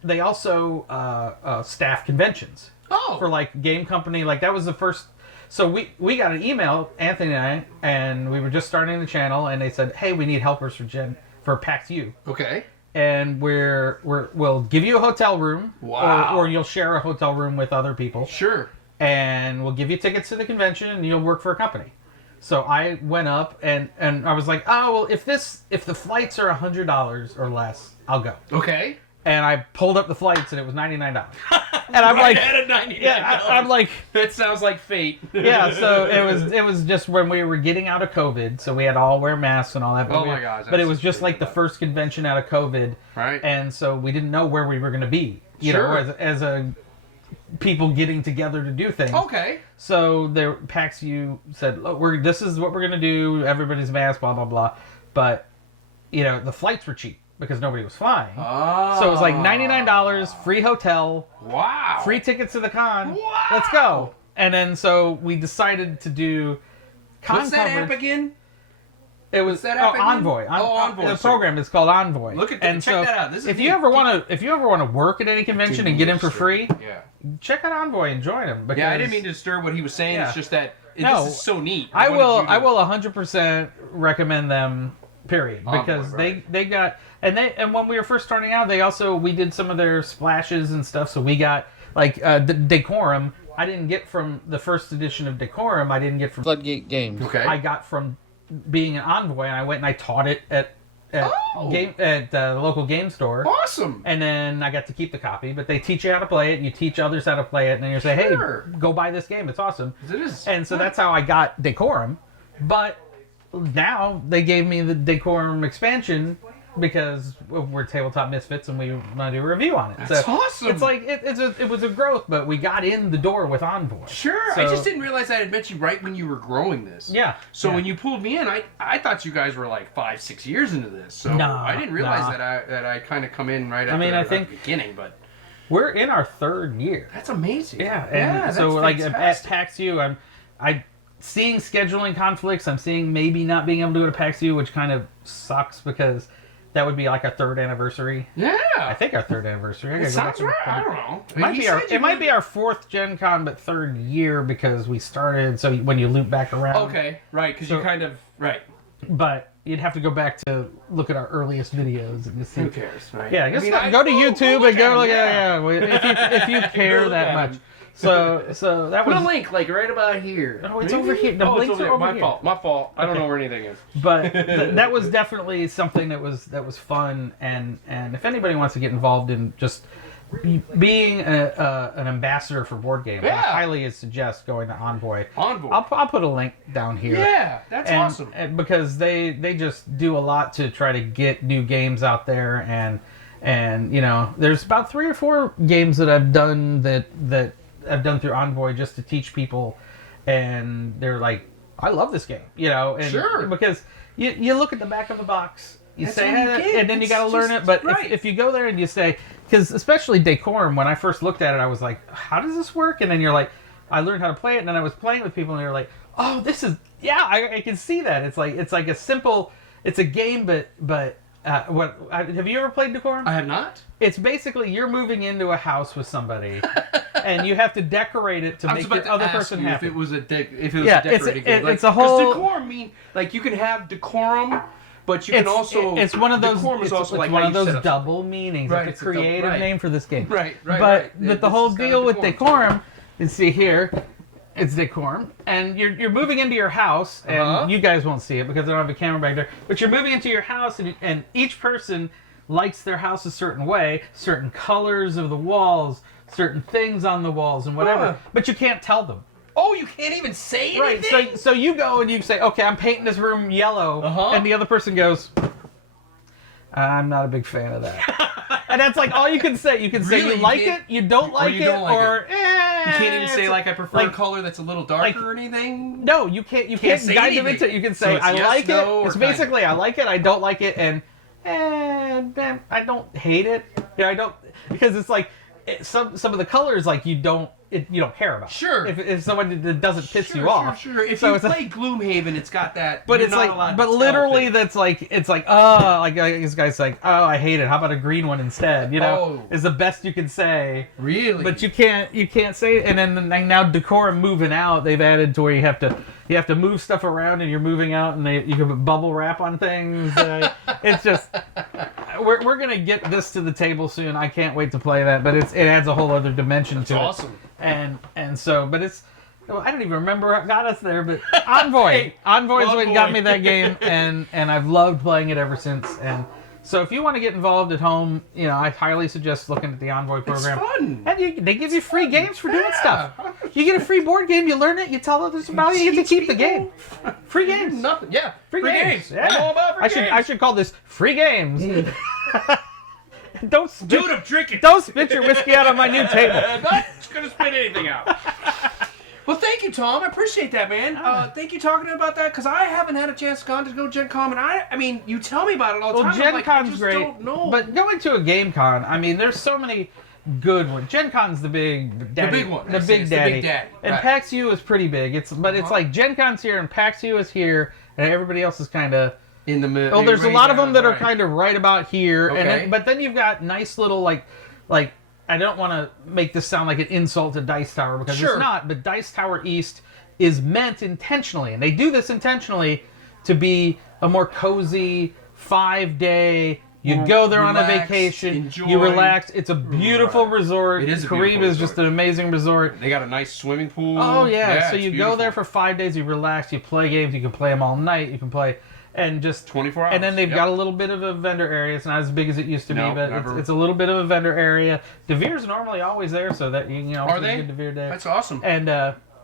staff conventions. For like game company, like that was the first. So we got an email, Anthony and I, and we were just starting the channel, and they said, hey, we need helpers for PAX U. Okay. And we'll give you a hotel room. Wow. Or you'll share a hotel room with other people. Sure. And we'll give you tickets to the convention, and you'll work for a company. So I went up, and I was like, oh, well, if the flights are $100 or less, I'll go. Okay. And I pulled up the flights, and it was $99. And I'm like, I'm like, that sounds like fate. Yeah, so it was just when we were getting out of COVID, so we had to all wear masks and all that. But my gosh! But it was just like the first convention out of COVID, right? And so we didn't know where we were going to be, you know, as a people getting together to do things. Okay. So the PAX U said, look, this is what we're going to do. Everybody's masked, blah blah blah. But the flights were cheap because nobody was flying. Oh. So it was like $99, free hotel. Wow. Free tickets to the con. Wow. Let's go. And then so we decided to do con What's that app again? It was Envoy. Envoy. The program is called Envoy. Look at that. And check that out. This is if you ever want to work at any convention and get in for free, check out Envoy and join them. I didn't mean to disturb what he was saying. It's just that this is so neat. I will 100% recommend them. Period. Because they got and when we were first starting out, we did some of their splashes and stuff. So we got like the Decorum. I didn't get from the first edition of Decorum. I didn't get from Floodgate Games. Okay. I got from being an Envoy, and I went and I taught it at the local game store. Awesome. And then I got to keep the copy, but they teach you how to play it. You teach others how to play it, and then you say, "Hey, go buy this game. It's awesome." It is. And so that's how I got Decorum. But now they gave me the Decorum expansion because we're Tabletop Misfits and we want to do a review on it. That's awesome. It's like it was a growth, but we got in the door with Envoy. Sure. So, I just didn't realize I had met you right when you were growing this. Yeah. So when you pulled me in, I thought you guys were like 5-6 years into this. So I didn't realize that I kind of come in right at the beginning, but we're in our 3rd year. That's amazing. Yeah. And so like at PAX U, I seeing scheduling conflicts. I'm seeing maybe not being able to go to PAX U, which kind of sucks because that would be like our 3rd anniversary. Yeah. I think our 3rd anniversary. It sounds right. I don't know. It might be our 4th Gen Con, but 3rd year because we started. So when you loop back around. Okay. Right. Because you kind of. Right. But you'd have to go back to look at our earliest videos and just see. Who cares, right? Yeah, go to YouTube and go look at if you care that much. So that Put was a link like right about here. Oh, it's over here. The links are over My here. fault. My fault. I don't know where anything is. But that was definitely something that was fun, and if anybody wants to get involved in just being an ambassador for board games, I highly suggest going to Envoy. I'll put a link down here. Yeah, that's awesome. And because they just do a lot to try to get new games out there, and you know, there's about 3 or 4 games that I've done that I've done through Envoy just to teach people, and they're like, I love this game, you know, and sure, because you look at the back of the box, you that's say, and then you got to learn it. But right. if you go there and you say, because especially Decorum, when I first looked at it, I was like, how does this work? And then you're like, I learned how to play it, and then I was playing with people, and they were like, oh, this is I can see that. It's like a simple, it's a game, but have you ever played Decorum? I have not. It's basically you're moving into a house with somebody, and you have to decorate it to make the other person happy. If it was a decorated game, it's a whole. Decorum like you can have decorum, but you can also. It's one of those. Decorum is also it's like one of those double meanings. Right, it's a creative name for this game. Right. But the whole deal with Decorum is, see here, it's Decorum, and you're moving into your house, and you guys won't see it because I don't have a camera back there. But you're moving into your house, and each person likes their house a certain way, certain colors of the walls, certain things on the walls, and whatever. But you can't tell them. Oh, you can't even say anything? Right, so you go and you say, okay, I'm painting this room yellow, and the other person goes, I'm not a big fan of that. And that's like all you can say. You can say you like it, you don't like it, or you can't even say like I prefer a color that's a little darker or anything. No, you can't. You can't guide them into it. You can say I like it. It's basically I like it, I don't like it, and I don't hate it. I don't, because it's like some of the colors like you don't care about. Sure. If someone that doesn't piss you off. Sure. If you play Gloomhaven, it's got that. But it's like, but literally, that's like, it's like, like this guy's like, oh, I hate it. How about a green one instead? You know, is the best you can say. Really? But you can't say it. And then now Decorum moving out, they've added to where you have to move stuff around, and you're moving out, and you can put bubble wrap on things. It's just, we're gonna get this to the table soon. I can't wait to play that. But it adds a whole other dimension to it. Awesome. And so, but it's, I don't even remember what got us there, but Envoy. Envoy is what got me that game, and I've loved playing it ever since. And so if you want to get involved at home, you know, I highly suggest looking at the Envoy program. It's fun. And they give you free games for doing stuff. You get a free board game, you learn it, you tell others about it, you get to keep the game. Free games. Nothing. Yeah. Free games. Yeah. I know about free games. I should call this free games. Dude, I'm drinking. Don't spit your whiskey out on my new table. I'm not gonna spit anything out. Well, thank you, Tom. I appreciate that, man. Thank you talking about that, because I haven't had a chance to go to Gen Con, and I mean, you tell me about it all the time. Gen Con's great, don't know. But going to a game con, I mean, there's so many good ones. Gen Con's the big daddy. The big one. The big daddy. And right. PAX U is pretty big. It's like Gen Con's here, and PAX U is here, and everybody else is kind of in the middle. Well, there's a lot of them that are kind of right about here, okay. But then you've got nice little like I don't want to make this sound like an insult to Dice Tower, because it's not. But Dice Tower East is meant intentionally, and they do this intentionally, to be a more cozy 5-day. You go there on a vacation, enjoy. You relax. It's a beautiful resort. It is. Kariba is just an amazing resort. They got a nice swimming pool. Oh yeah, so you go there for 5 days. You relax. You play games. You can play them all night. You can play. And just 24 hours. And then they've got a little bit of a vendor area. It's not as big as it used to be, but it's a little bit of a vendor area. DeVere's normally always there, so that you know. Are they? Good DeVere day. That's awesome.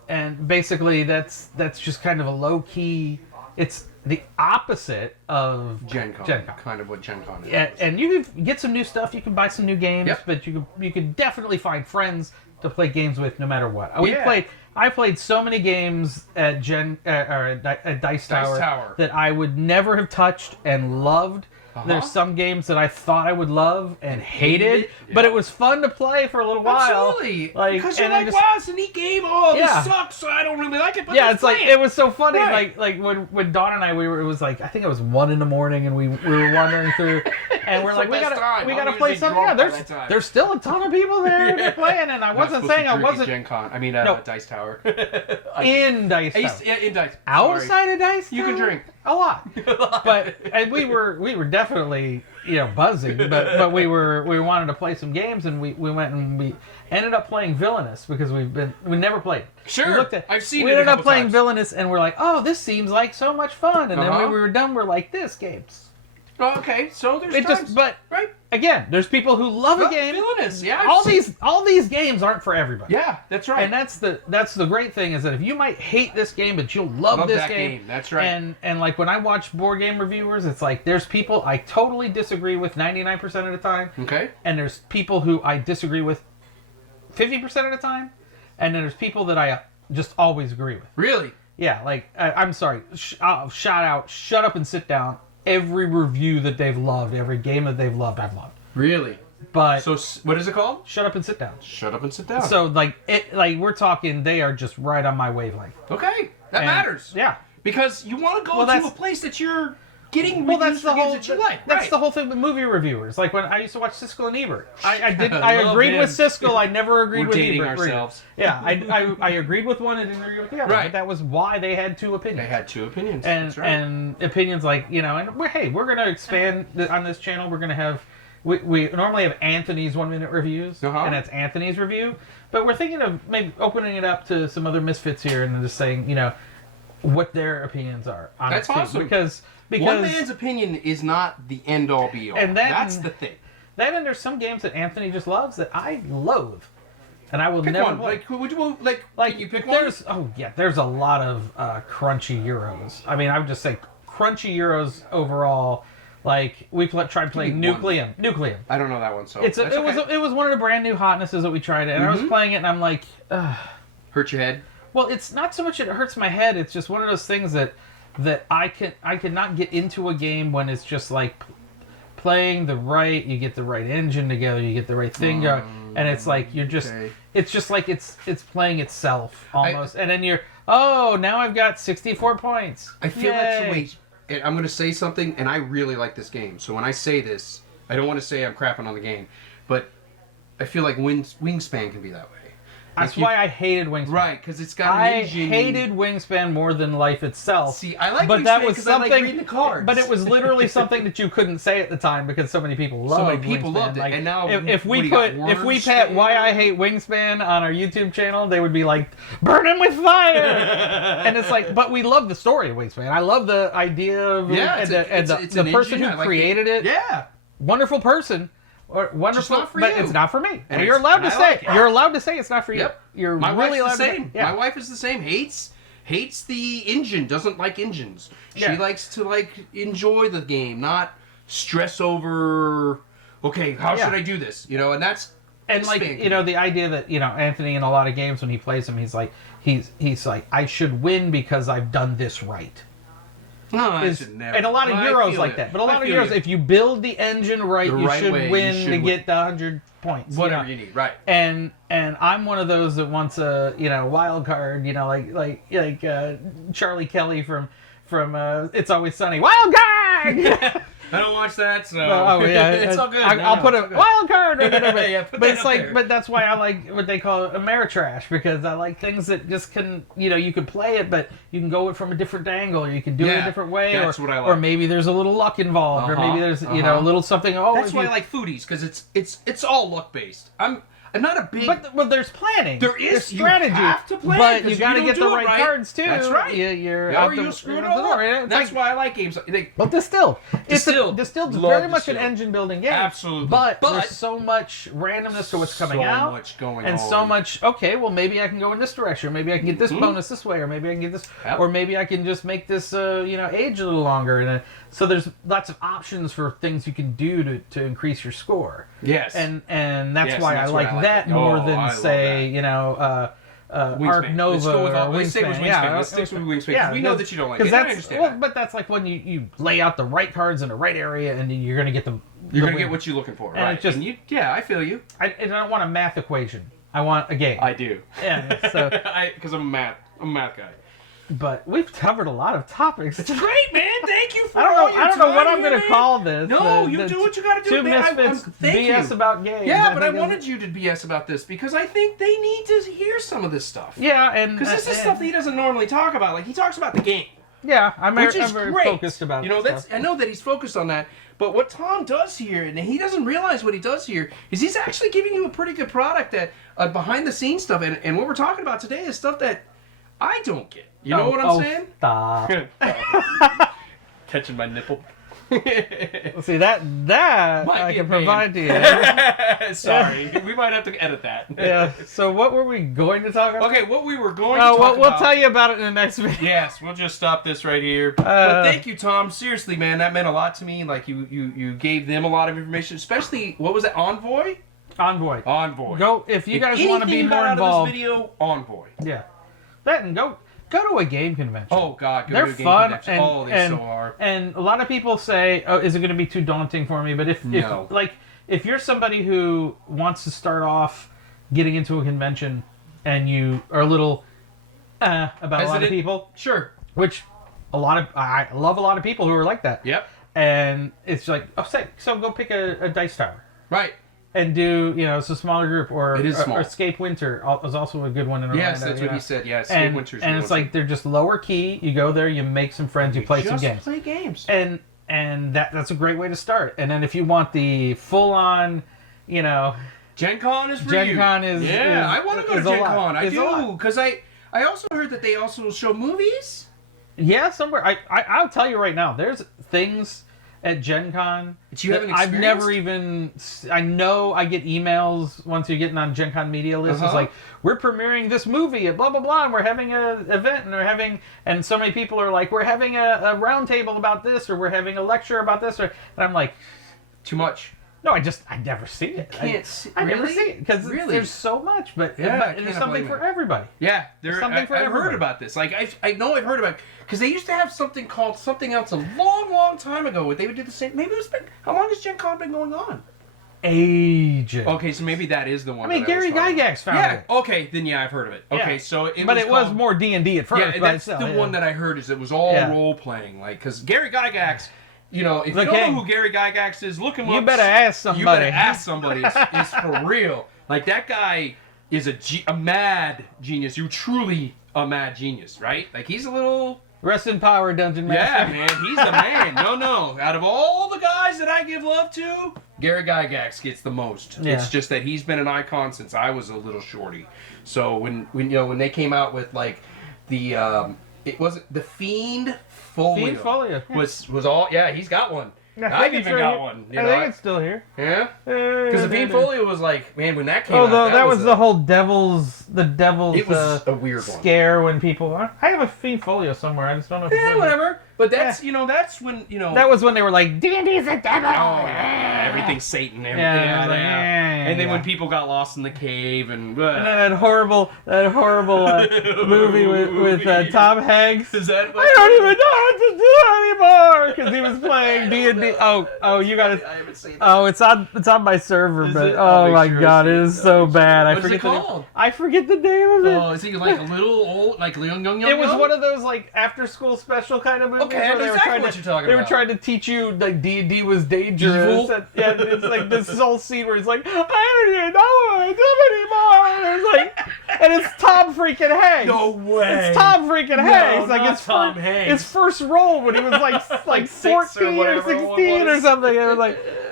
And basically that's just kind of a low key. It's the opposite of Gen Con. Kind of what Gen Con is. Yeah, and you can get some new stuff. You can buy some new games, but you can definitely find friends to play games with no matter what. I played so many games at Dice Tower that I would never have touched and loved. There's some games that I thought I would love and hated, but it was fun to play for a little while. Absolutely. Because you're like, wow, it's a neat game. Oh, this sucks, so I don't really like it. But it's like, it was so funny. Right. Like when Dawn and I, it was like, I think it was 1 a.m, and we were wandering through, and we're like, we gotta play something. Yeah, there's still a ton of people there they're playing, and I wasn't saying I wasn't. Gen Con. No. Dice Tower. In Dice Tower. In Dice. Outside of Dice Tower? You can drink. A lot. But and we were definitely buzzing, but we wanted to play some games, and we went and we ended up playing Villainous because we never played it. Sure, I've seen it. We ended up playing Villainous, and we're like, oh, this seems like so much fun. And then when we were done, we're like, this game's. Oh, okay, so there's times. But right. Again, there's people who love a game. Villainous, yeah. All these games aren't for everybody. Yeah, that's right. And that's the great thing is that if you might hate this game, but you'll love this that game. That's right. And like when I watch board game reviewers, it's like there's people I totally disagree with 99% of the time. Okay. And there's people who I disagree with 50% of the time, and then there's people that I just always agree with. Really? Yeah. Like I'm sorry. Shout out. Shut up and sit down. Every review that they've loved, every game that they've loved, I've loved. Really? But so what is it called? Shut Up and Sit Down. Shut Up and Sit Down. So we're talking, they are just right on my wavelength. Okay, that matters. Yeah, because you want to go to a place that you're getting that's the whole that you like. That's the whole thing with movie reviewers. Like when I used to watch Siskel and Ebert, I agreed with Siskel. I never agreed with dating Ebert. Ourselves. Yeah, I agreed with one and didn't agree with the other. Right. But that was why they had two opinions. They had two opinions. And that's right. and opinions like and we're going to expand on this channel. We're going to have. We normally have Anthony's 1 minute reviews, and that's Anthony's review. But we're thinking of maybe opening it up to some other misfits here and just saying, what their opinions are. On that's it awesome. Because one man's opinion is not the end all be all. And that's the thing. Then there's some games that Anthony just loves that I loathe, and I will pick never one. play. Would you like you pick one? There's a lot of crunchy Euros. I mean, I would just say crunchy Euros overall. Like we tried playing Nucleum. I don't know that one, so it was one of the brand new hotnesses that we tried, and I was playing it, and I'm like, ugh. Hurt your head? Well, it's not so much it hurts my head. It's just one of those things that I cannot get into a game when it's just like playing you get the right engine together, you get the right thing going, and it's like you're just it's just like it's playing itself almost, and then now I've got 64 points. I feel that's the way. I'm going to say something, and I really like this game. So when I say this, I don't want to say I'm crapping on the game, but I feel like Wingspan can be that way. That's why I hated Wingspan. Right, because it's got an engine. I hated Wingspan more than life itself. See, I like Wingspan because I like reading the cards. But it was literally something that you couldn't say at the time because so many people loved Wingspan. Like, and now if we put Why I Hate Wingspan on our YouTube channel, they would be like, burn him with fire! And it's like, but we love the story of Wingspan. I love the idea of the person who created it. Yeah. Wonderful person. Or wonderful, but it's not for me. And you're allowed to say you're allowed to say it's not for you. Yep. You're My really wife's allowed the same. To, yeah. My wife is the same. Hates the engine. Doesn't like engines. She likes to enjoy the game, not stress over. Okay, how should I do this? And that's the idea that Anthony in a lot of games when he plays them, he's like I should win because I've done this right. No, I should never. And a lot of Euros like that. But a lot of Euros, if you build the engine right, you should win to get the 100 points. Whatever you need, right. And I'm one of those that wants a wild card, like Charlie Kelly from It's Always Sunny. Wild card! I don't watch that, so it's all good. I'll put a wild card. But but that's why I like what they call Ameritrash, because I like things that just can you can play it, but you can go it from a different angle, or you can do it a different way, that's what I like. Or maybe there's a little luck involved, or maybe there's a little something. That's why I like foodies, because it's all luck based. I'm not a big. But there's planning. There's strategy. You have to plan, but you got to get the right cards too. That's right. You'll screw it all up. That's why I like games. But Distilled. Distilled's very much an Distilled. engine building game. Absolutely. But there's so much randomness to what's coming out. So much going and on. so much. Okay, well maybe I can go in this direction. Or maybe I can get this bonus this way. Or maybe I can get this. Yep. Or maybe I can just make this age a little longer. And so there's lots of options for things you can do to increase your score. Yes. And that's why I like that more than say Arc Nova or Wingspan. Let's stick with Wingspan. Yeah, we know that you don't like it. I understand that. But that's like when you lay out the right cards in the right area, and you're going to get them. You're going to get what you're looking for, right? I feel you. I don't want a math equation. I want a game. I do. Yeah. So because I'm a math guy. But we've covered a lot of topics. It's great, man. Thank you for I don't know what I'm going to call this. No, you do what you got to do, man. Thank BS you. About games. Yeah, but I wanted you to BS about this because I think they need to hear some of this stuff. Yeah, and because this is stuff that he doesn't normally talk about. Like he talks about the game. Yeah, I'm which is very great. focused about You know, I know that he's focused on that. But what Tom does here, and he doesn't realize what he does here, is he's actually giving you a pretty good product that behind the scenes stuff. And what we're talking about today is stuff that I don't get. You know what I'm saying? Stop. Catching my nipple. See that I can provide to you. Sorry, we might have to edit that. Yeah. So what were we going to talk about? Okay, what we were going to talk about. We'll tell you about it in the next video. Yes, we'll just stop this right here. But thank you, Tom. Seriously, man, that meant a lot to me. Like you gave them a lot of information, especially what was it, Envoy? Envoy. Go if you guys want to be more involved. Out of this video, Envoy. Yeah. That and go to a game convention. Oh God, they're to a game fun convention. They so are. And a lot of people say, "Oh, is it going to be too daunting for me?" But if you're somebody who wants to start off getting into a convention and you are a little about a lot of people, sure. Which I love a lot of people who are like that. Yep. And it's like, so go pick a dice tower. Right. And do, it's a smaller group, or it is small. Or Escape Winter is also a good one in Orlando. Yes, that's what he said. Yeah, Escape Winter's and it's like they're just lower key. You go there, you make some friends, you play some games. Play games. And that's a great way to start. And then if you want the full on, Gen Con is for you. Gen Con is I want to go to Gen Con. I do, because I also heard that they also show movies. Yeah, somewhere. I'll tell you right now, there's things at Gen Con that I've never even... I know I get emails once you're getting on Gen Con media lists. It's like, we're premiering this movie at blah, blah, blah, and we're having an event, and so many people are like, we're having a round table about this, or we're having a lecture about this, and I'm like... Too much. No, I never see it. I never see it because there's so much, but there's something for everybody. Yeah, there's something for everybody. I've heard about this. Like I know I've heard about it because they used to have something called something else a long, long time ago. They would do the same. Maybe it's been how long has Gen Con been going on? Ages. Okay, so maybe that is the one. I mean, Gary Gygax found it. Okay, then I've heard of it. Okay, yeah. so it was more D&D at first. Yeah, that's the one that I heard is it was all role playing, like because Gary Gygax. If you don't know who Gary Gygax is, look him up. You better ask somebody. You better ask somebody. It's for real. Like, that guy is a mad genius. You're truly a mad genius, right? Like, he's a little... Rest in power, Dungeon Master. Yeah, man. He's the man. No. Out of all the guys that I give love to, Gary Gygax gets the most. Yeah. It's just that he's been an icon since I was a little shorty. So, when they came out with, like, the... It was the Fiend Folio. Fiend Folio was all. Yeah, he's got one. I even got one. I think it's still here. Yeah, because the Fiend Folio was like, man, when that came out. Although that was the whole devil's. It was a weird scare when people. I have a Fiend Folio somewhere. I just don't know. If whatever. But that's that's when That was when they were like D&D's a devil. Oh yeah, everything's Satan. And then when people got lost in the cave and then that horrible movie with Tom Hanks. Is that? I don't even know what to do anymore because he was playing D&D. Oh, you gotta. I haven't seen that. Oh, it's on my server, but oh my god, it is so bad. What is it called? I forget the name of it. Oh, is he like a little old, like young? It was one of those like after school special kind of movies. Okay, I know exactly what you're talking about. They were trying to teach you like D&D was dangerous. And it's like this whole scene where he's like, I don't even know what I do anymore. And it's Tom freaking Hanks. No way. It's Tom freaking Hanks. Like his first role when he was like 14 or 16 or something. It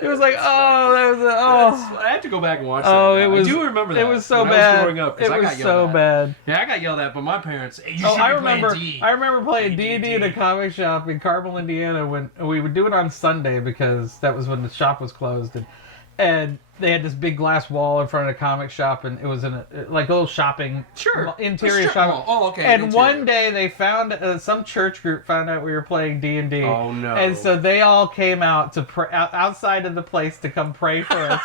was like I have to go back and watch that. I do remember that. It was so bad. I was growing up, it was so bad. Yeah, I got yelled at by my parents. Hey, I remember playing D&D in a comic shop in Carmel, Indiana, when we would do it on Sunday because that was when the shop was closed, and they had this big glass wall in front of the comic shop, and it was in a little shopping interior shop. Oh, okay. And one day they found some church group found out we were playing D&D. Oh no! And so they all came out to pray, outside of the place to come pray for us.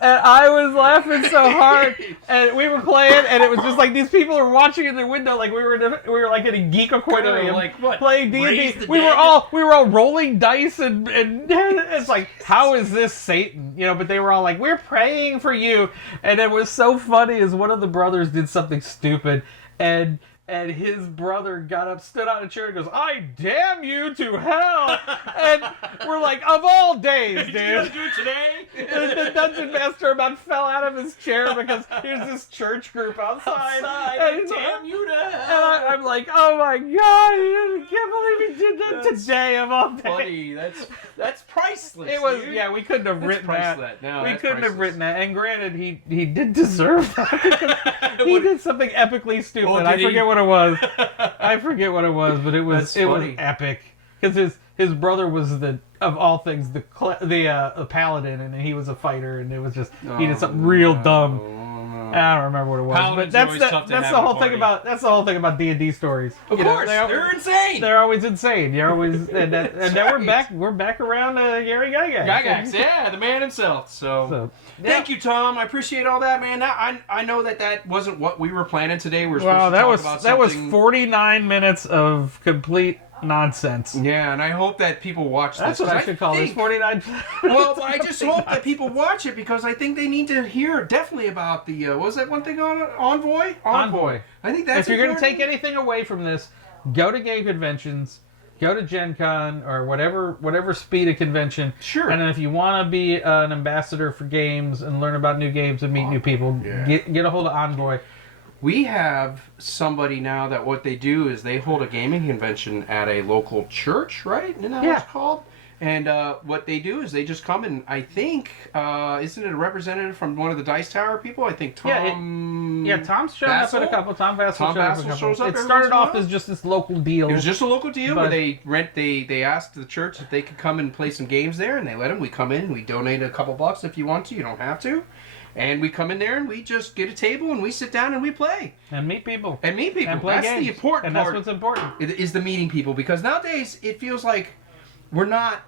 And I was laughing so hard, and we were playing, and it was just like these people were watching in the window, like we were like in a geek aquarium, like what? Playing D&D. We were all rolling dice, and it's like, how is this Satan? But they were all like, we're praying for you. And it was so funny as one of the brothers did something stupid, and and his brother got up, stood on a chair, and goes, "I damn you to hell!" And we're like, of all days, dude. Did you do it today? The dungeon master about fell out of his chair because there's this church group outside. And damn you to hell. And I'm like, oh my god, I can't believe he did that today of all days. Funny. That's priceless. It was, dude. yeah, we couldn't have written that. No, we couldn't have priceless. written that. And granted, he did deserve that because he did something epically stupid. Oh, I forget what it was. I forget what it was, but it was funny. epic because his brother was of all things the paladin, and he was a fighter, and it was just he did something real dumb. I don't remember what it was, Paladin's but that's the whole thing about D&D stories. Of course, they're insane. They're always insane. You're always and then we're back around Gary Gygax. Gygax, yeah, the man himself. So thank you, Tom. I appreciate all that, man. I know that wasn't what we were planning today. We're supposed to talk about that was something. 49 minutes of complete nonsense. Yeah, and I hope that people watch That's this. what I should call this. 49. Well, I just hope that people watch it because I think they need to hear definitely about the what was that one thing on Envoy? Envoy. I think that's. If you're going to take anything away from this, go to game conventions, go to Gen Con or whatever speed of convention. Sure. And then if you want to be an ambassador for games and learn about new games and meet new people, get a hold of Envoy. We have somebody now that what they do is they hold a gaming convention at a local church, right? Isn't that what it's called? And what they do is they just come and I think, isn't it a representative from one of the Dice Tower people? I think Tom... Tom's shown up at a couple. Tom Vassell shows up It started off as just this local deal. It was just a local deal where they asked the church if they could come and play some games there, and they let them. We come in, we donate a couple bucks if you want to. You don't have to. And we come in there and we just get a table and we sit down and we play. And meet people. And play that's games. The important part. part. That's what's important. Is the meeting people. Because nowadays it feels like we're not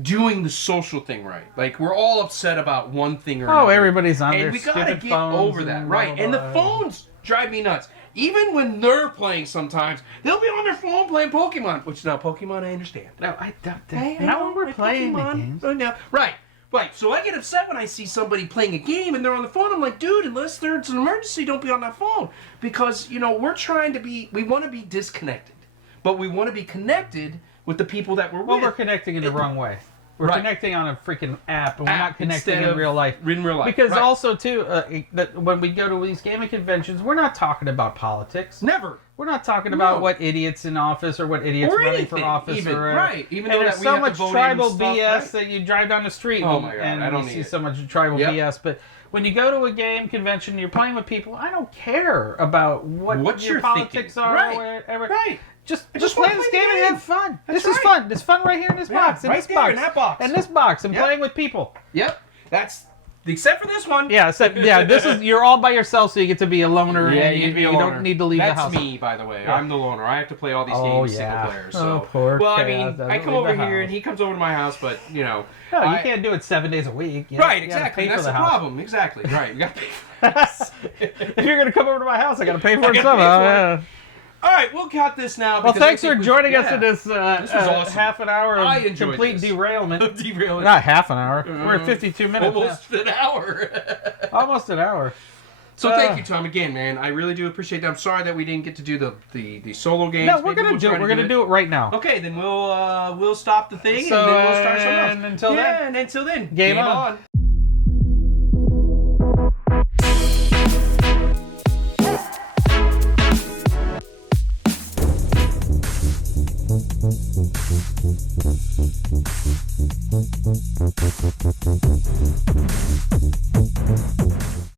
doing the social thing right. Like we're all upset about one thing or another. Oh, everybody's on their and we gotta stupid get phones over that. Right. And the phones drive me nuts. Even when they're playing sometimes, they'll be on their phone playing Pokemon. Which now Pokemon I understand. No, I don't. Not when we're playing the games. Right. Right, so I get upset when I see somebody playing a game and they're on the phone. I'm like, dude, unless there's an emergency, don't be on that phone. Because, we're trying to we want to be disconnected. But we want to be connected with the people that we're with. Well, we're connecting in the wrong way. We're connecting on a freaking app, and we're not connecting in real life. In real life. Because also, too, that when we go to these gaming conventions, we're not talking about politics. Never. We're not talking about what idiots in office or what idiots running for office. Even, or right. Even and though there's that we so have much to vote tribal in and BS stuff, that you drive down the street I don't you see need it. so much tribal BS. But when you go to a game convention, you're playing with people. I don't care about what your politics thinking. are Right. or whatever. Right. Just play this game and have fun. This is fun. This fun right here in this box. In right this there, box. in that box. And this box. And playing with people. Yep. That's except for this one. Yeah. This is you're all by yourself, so you get to be a loner. Yeah, and you don't need to leave the house. That's me, by the way. Yeah. I'm the loner. I have to play all these games single player. So. Oh, poor well, I Chaos mean, I come over here and he comes over to my house, but No, you can't do it 7 days a week. Right, exactly. That's the problem. Exactly. Right. You got to pay for this. If you're gonna come over to my house, I got to pay for it somehow. All right, we'll cut this now. Well, thanks for joining us in this awesome. half an hour of complete derailment. Derailment. Not half an hour. We're at 52 minutes. Almost an hour. Almost an hour. So thank you, Tom, again, man. I really do appreciate that. I'm sorry that we didn't get to do the solo games. No, we're gonna do it. We're gonna do it right now. Okay, then we'll stop the thing and then we'll start something else. And until then, game on.